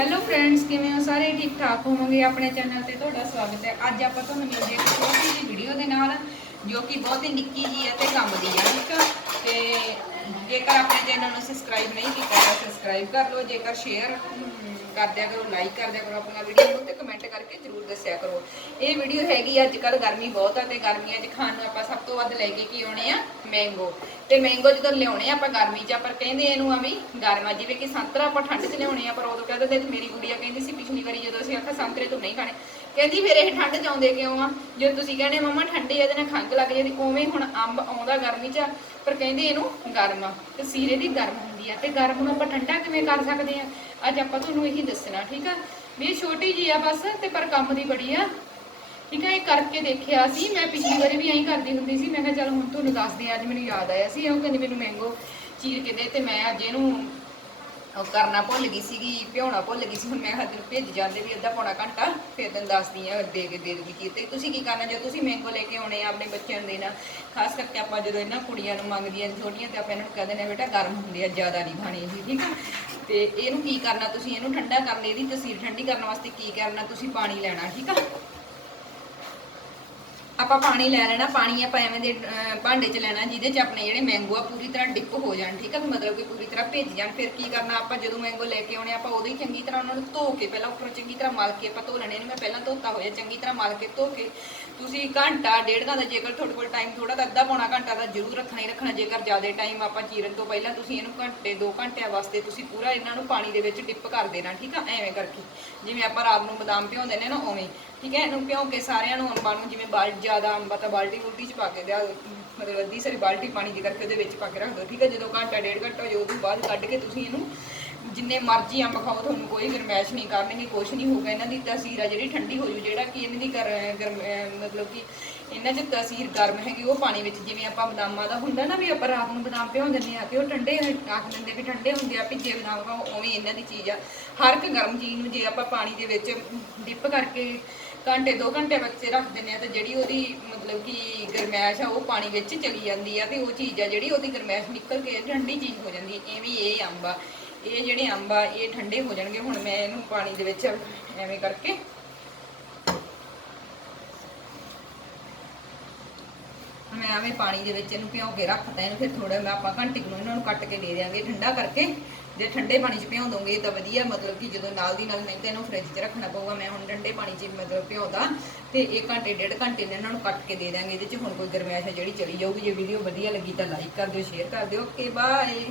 Hello friends ਕਿਵੇਂ ਹੋ? ਸਾਰੇ ਠੀਕ ਠਾਕ ਹੋਵੋਗੇ? ਆਪਣੇ ਚੈਨਲ ਤੇ ਤੁਹਾਡਾ ਸਵਾਗਤ ਹੈ। ਅੱਜ ਆਪਾਂ ਤੁਹਾਨੂੰ ਮਿਲਦੇ ਹਾਂ ਛੋਟੀ ਜਿਹੀ ਵੀਡੀਓ ਦੇ ਨਾਲ, ਜੋ ਕਿ ਬਹੁਤ ਹੀ ਨਿੱਕੀ ਜੀ ਹੈ ਤੇ ਕੰਮ ਦੀ ਹੈ, ਠੀਕ ਆ? ਤੇ ਜੇਕਰ ਆਪਣੇ ਚੈਨਲ ਨੂੰ ਸਬਸਕ੍ਰਾਈਬ ਨਹੀਂ ਕੀਤਾ ਤਾਂ ਸਬਸਕ੍ਰਾਈਬ ਕਰ ਲਓ। ਜੇਕਰ ਸ਼ੇਅਰ ਕਰ ਦਿਆ ਕਰੋ ਲਾਈਕ ਕਰ ਦਿਆ ਕਰੋ, ਆਪਣਾ ਵੀਡੀਓ ਨੂੰ ਤੇ ਕਮੈਂਟ ਕਰਕੇ ਜਰੂਰ ਦੱਸਿਆ ਕਰੋ। ਇਹ ਵੀਡੀਓ ਹੈਗੀ ਅੱਜ ਕੱਲ ਗਰਮੀ ਬਹੁਤ ਆ ਤੇ ਗਰਮੀਆਂ 'ਚ ਖਾਣ ਨੂੰ ਆਪਾਂ ਸਭ ਤੋਂ ਵੱਧ ਲੈ ਕੇ ਕੀ ਆਉਣੇ ਆ? ਮੈਂਗੋ ਤੇ ਮੈਂਗੋ ਜਦੋਂ ਲਿਆਉਣੇ ਆ ਆਪਾਂ ਗਰਮੀ 'ਚ ਪਰ ਕਹਿੰਦੇ ਇਹਨੂੰ ਆ ਗਰਮਾ ਜਿਵੇਂ ਕਿ ਸੰਤਰਾ ਆਪਾਂ ਠੰਡ 'ਚ ਲਿਆਉਣੇ ਆ, ਪਰ ਉਦੋਂ ਕਹਿੰਦੇ ਤੇ ਮੇਰੀ ਗੁੜੀਆ ਕਹਿੰਦੀ ਸੀ ਪਿਛਲੀ ਵਾਰੀ ਜਦੋਂ ਅਸੀਂ ਆਖਿਆ ਸੰਤਰੇ ਤੋਂ ਨਹੀਂ ਖਾਣੇ, ਕਹਿੰਦੀ ਫਿਰ ਇਹ ਠੰਡ 'ਚ ਆਉਂਦੇ ਕਿਉਂ ਆ? ਜੇ ਤੁਸੀਂ ਕਹਿੰਦੇ ਮਮਾ ਠੰਡੇ ਇਹਦੇ ਨਾਲ ਖੰਘ ਲੱਗ ਜਾਂਦੀ, ਉਵੇਂ ਹੁਣ ਅੰਬ ਆਉਂਦਾ ਗਰਮੀ 'ਚ, ਪਰ ਕਹਿੰਦੇ ਇਹਨੂੰ ਗਰਮ ਆ, ਤੇ ਸੀਰੇ ਦੀ ਗਰਮ ਹੁੰਦੀ ਆ, ਤੇ ਗਰਮ ਨੂੰ ਆਪਾਂ ਠੰਡਾ ਕਿਵੇਂ ਕਰ ਸਕਦੇ ਆ? ਅੱਜ ਆਪਾਂ ਤੁਹਾਨੂੰ ਇਹੀ ਦੱਸਣਾ, ਠੀਕ ਆ? ਵੀ ਛੋਟੀ ਜੀ ਆ ਬਸ, ਤੇ ਪਰ ਕੰਮ ਦੀ ਬੜੀ ਆ। ਠੀਕ ਹੈ, ਇਹ ਕਰਕੇ ਦੇਖਿਆ ਸੀ। ਮੈਂ ਪਿਛਲੀ ਵਾਰੀ ਵੀ ਐਂ ਕਰਦੀ ਹੁੰਦੀ ਸੀ। ਮੈਂ ਕਿਹਾ, ਚਲ ਹੁਣ ਤੁਹਾਨੂੰ ਦੱਸਦੇ ਆ ਅੱਜ ਮੈਨੂੰ ਯਾਦ ਆਇਆ ਸੀ। ਉਹ ਕਹਿੰਦੀ, ਮੈਨੂੰ ਮੈਂਗੋ ਚੀਰ ਕੇ ਦੇ। ਤੇ ਮੈਂ ਅੱਜ ਇਹਨੂੰ ਉਹ ਕਰਨਾ ਭੁੱਲ ਗਈ ਸੀਗੀ, ਭਿਉਣਾ ਭੁੱਲ ਗਈ ਸੀ। ਹੁਣ ਮੈਂ ਹੱਦ ਭੇਜ ਜਾਂਦੇ ਵੀ ਅੱਧਾ ਪੌਣਾ ਘੰਟਾ, ਫਿਰ ਤੈਨੂੰ ਦੱਸਦੀ ਆ ਦੇ ਕੇ, ਦੇ ਦੂਗੀ ਤੇ। ਤੁਸੀਂ ਕੀ ਕਰਨਾ ਜੇ ਤੁਸੀਂ ਮੈਂਗੋ ਲੈ ਕੇ ਆਉਣੇ ਆ ਆਪਣੇ ਬੱਚਿਆਂ ਨੂੰ ਦੇਣਾ, ਖਾਸ ਕਰਕੇ ਆਪਾਂ ਜਦੋਂ ਇਹਨਾਂ ਕੁੜੀਆਂ ਨੂੰ ਮੰਗਦੀਆਂ ਛੋਟੀਆਂ, ਤੇ ਆਪਾਂ ਇਹਨਾਂ ਨੂੰ ਕਹਿੰਦੇ ਨੇ ਬੇਟਾ, ਗਰਮ ਹੁੰਦੇ ਆ, ਜ਼ਿਆਦਾ ਨਹੀਂ ਖਾਣੇ ਜੀ ਠੀਕ ਆ? ਤੇ ਇਹਨੂੰ ਕੀ ਕਰਨਾ ਤੁਸੀਂ? ਇਹਨੂੰ ਠੰਡਾ ਕਰਨ ਲਈ ਇਹਦੀ ਤਸੀਰ ਠੰਡੀ ਕਰਨ ਵਾਸਤੇ ਕੀ ਕਰਨਾ? ਤੁਸੀਂ ਪਾਣੀ ਲੈਣਾ, ਠੀਕ ਆ? ਆਪਾਂ ਪਾਣੀ ਲੈ ਲੈਣਾ, ਪਾਣੀ ਆਪਾਂ ਐਵੇਂ ਦੇ ਭਾਂਡੇ 'ਚ ਲੈਣਾ, ਜਿਹਦੇ 'ਚ ਆਪਣੇ ਜਿਹੜੇ ਮੈਂਗੋ ਆ ਪੂਰੀ ਤਰ੍ਹਾਂ ਡਿਪ ਹੋ ਜਾਣ, ਠੀਕ ਆ ਮਤਲਬ ਕਿ ਪੂਰੀ ਤਰ੍ਹਾਂ ਭਿੱਜ ਜਾਣ। ਫਿਰ ਕੀ ਕਰਨਾ, ਆਪਾਂ ਜਦੋਂ ਮੈਂਗੋ ਲੈ ਕੇ ਆਉਣੇ ਆਪਾਂ ਉਦੋਂ ਹੀ ਚੰਗੀ ਤਰ੍ਹਾਂ ਉਹਨਾਂ ਨੂੰ ਧੋ ਕੇ, ਪਹਿਲਾਂ ਉੱਪਰੋਂ ਚੰਗੀ ਤਰ੍ਹਾਂ ਮਲ ਕੇ ਆਪਾਂ ਧੋ ਲੈਣੇ ਨੇ ਮੈਂ ਪਹਿਲਾਂ ਧੋਤਾ ਹੋਇਆ, ਚੰਗੀ ਤਰ੍ਹਾਂ ਮਲ ਕੇ ਧੋ ਕੇ ਤੁਸੀਂ ਘੰਟਾ, ਡੇਢ ਘੰਟਾ ਜੇਕਰ ਤੁਹਾਡੇ ਕੋਲ ਟਾਈਮ ਥੋੜਾ ਤਾਂ ਅੱਧਾ ਪੌਣਾ ਘੰਟਾ ਤਾਂ ਜ਼ਰੂਰ ਰੱਖਣਾ ਹੀ ਰੱਖਣਾ, ਜੇਕਰ ਜ਼ਿਆਦਾ ਟਾਈਮ ਆਪਾਂ ਚੀਰਨ ਤੋਂ ਪਹਿਲਾਂ ਤੁਸੀਂ ਇਹਨੂੰ ਘੰਟੇ 2 ਘੰਟਿਆਂ ਵਾਸਤੇ ਤੁਸੀਂ ਪੂਰਾ ਇਹਨਾਂ ਨੂੰ ਪਾਣੀ ਦੇ ਵਿੱਚ ਡਿਪ ਕਰ ਦੇਣਾ, ਠੀਕ ਆ, ਐਵੇਂ ਕਰਕੇ। ਜਿਵੇਂ ਆਪਾਂ ਰਾਤ ਨੂੰ ਬਦਾਮ ਭਿਉਂਦੇ ਨੇ ਨਾ, ਉਵੇਂ ਠੀਕ ਹੈ, ਇਹਨੂੰ ਭਿਉਂ ਕੇ ਸਾਰਿਆਂ ਨੂੰ ਅੰਬਾਂ ਨੂੰ ਜਿਵੇਂ ਬਾਲ ਜ਼ਿਆਦਾ ਅੰਬਾ ਤਾਂ ਬਾਲਟੀ ਉਲਟੀ ਚ ਪਾ ਕੇ ਦਿਆ ਮਤਲਬ ਅੱਧੀ ਸਾਰੀ ਬਾਲਟੀ ਪਾਣੀ ਦੀ ਕਰਕੇ ਉਹਦੇ ਵਿੱਚ ਪਾ ਕੇ ਰੱਖ ਦਿਓ ਠੀਕ ਹੈ? ਜਦੋਂ ਘੰਟਾ ਡੇਢ ਘੰਟਾ ਹੋ ਜਾਊ ਉਦੋਂ ਬਾਅਦ ਕੱਢ ਕੇ ਤੁਸੀਂ ਇਹਨੂੰ ਜਿੰਨੇ ਮਰਜ਼ੀ ਅੰਬ ਖਾਓ, ਤੁਹਾਨੂੰ ਕੋਈ ਗਰਮੈਸ਼ ਨਹੀਂ ਕਰਨਗੇ, ਕੁਛ ਨਹੀਂ ਹੋਊਗਾ। ਇਹਨਾਂ ਦੀ ਤਸੀਰ ਆ ਜਿਹੜੀ ਠੰਡੀ ਹੋ ਜੂ ਜਿਹੜਾ ਕਿ ਇਹਨਾਂ ਦੀ ਗਰ- ਗਰਮ ਮਤਲਬ ਕਿ ਇਹਨਾਂ 'ਚ ਤਸੀਰ ਗਰਮ ਹੈਗੀ, ਉਹ ਪਾਣੀ ਵਿੱਚ ਜਿਵੇਂ ਆਪਾਂ ਬਦਾਮਾਂ ਦਾ ਹੁੰਦਾ ਨਾ ਵੀ ਆਪਾਂ ਰਾਤ ਨੂੰ ਬਦਾਮ ਭਿਉਂ ਦਿੰਦੇ ਆ ਕਿ ਉਹ ਠੰਡੇ ਆਖ ਦਿੰਦੇ ਵੀ ਠੰਡੇ ਹੁੰਦੇ ਆ, ਭਿੱਜੇ ਬਦਾਮ ਖਾਓ, ਉਵੇਂ ਇਹਨਾਂ ਦੀ ਚੀਜ਼ ਆ। ਹਰ ਇੱਕ ਗਰਮ ਚੀਜ਼ ਨੂੰ ਜੇ ਆਪਾਂ ਪਾਣੀ ਦੇ ਵਿੱਚ ਡਿਪ ਕਰਕੇ ਘੰਟੇ 2 ਘੰਟੇ ਬੱਚੇ ਰੱਖ ਦਿੰਦੇ ਆ ਤੇ ਜਿਹੜੀ ਉਹਦੀ ਮਤਲਬ ਕਿ ਗਰਮੈਸ਼ ਆ, ਉਹ ਪਾਣੀ ਵਿੱਚ ਚਲੀ ਜਾਂਦੀ ਆ ਤੇ ਉਹ ਚੀਜ਼ ਆ ਜਿਹੜੀ ਉਹਦੀ ਗਰਮੈਸ਼ ਨਿਕਲ ਕੇ ਠੰਡੀ ਚੀਜ਼ ਹੋ ਜਾਂਦੀ ਹੈ ਐਵੇਂ ਇਹ ਅੰਬ ਆ। ਇਹ ਜਿਹੜੇ ਅੰਬ ਆ, ਇਹ ਠੰਡੇ ਹੋ ਜਾਣਗੇ। ਹੁਣ ਮੈਂ ਇਹਨੂੰ ਪਾਣੀ ਦੇ ਵਿੱਚ ਐਵੇਂ ਕਰਕੇ ਮੈਂ ਐਵੇਂ ਪਾਣੀ ਦੇ ਵਿੱਚ ਇਹਨੂੰ ਭਿਓ ਕੇ ਰੱਖਤਾ, ਇਹਨੂੰ ਫਿਰ ਥੋੜਾ ਮੈਂ ਆਪਾਂ ਘੰਟੇ ਨੂੰ ਇਹਨਾਂ ਨੂੰ ਕੱਟ ਕੇ ਦੇ ਦਿਆਂਗੇ ਠੰਡਾ ਕਰਕੇ। ਜੇ ਠੰਡੇ ਪਾਣੀ 'ਚ ਭਿਉਂ ਦੋਗੇ ਤਾਂ ਵਧੀਆ, ਮਤਲਬ ਕਿ ਜਦੋਂ ਨਾਲ ਦੀ ਨਾਲ ਨਹੀਂ ਤਾਂ ਇਹਨੂੰ ਫ੍ਰਿਜ 'ਚ ਰੱਖਣਾ ਪਊਗਾ, ਮੈਂ ਹੁਣ ਠੰਡੇ ਪਾਣੀ 'ਚ ਮਤਲਬ ਭਿਉਂਦਾ। ਤੇ 1 ਘੰਟੇ, ਡੇਢ ਘੰਟੇ ਇਹਨਾਂ ਨੂੰ ਕੱਟ ਕੇ ਦੇ ਦਿਆਂਗੇ, ਇਹਦੇ 'ਚ ਹੁਣ ਕੋਈ ਗਰਮੈਸ਼ ਹੈ ਜਿਹੜੀ ਚਲੀ ਜਾਊਗੀ। ਜੇ ਵੀਡੀਓ ਵਧੀਆ ਲੱਗੀ ਤਾਂ ਲਾਈਕ ਕਰ ਦਿਓ ਸ਼ੇਅਰ ਕਰ ਦਿਓ। Okay bye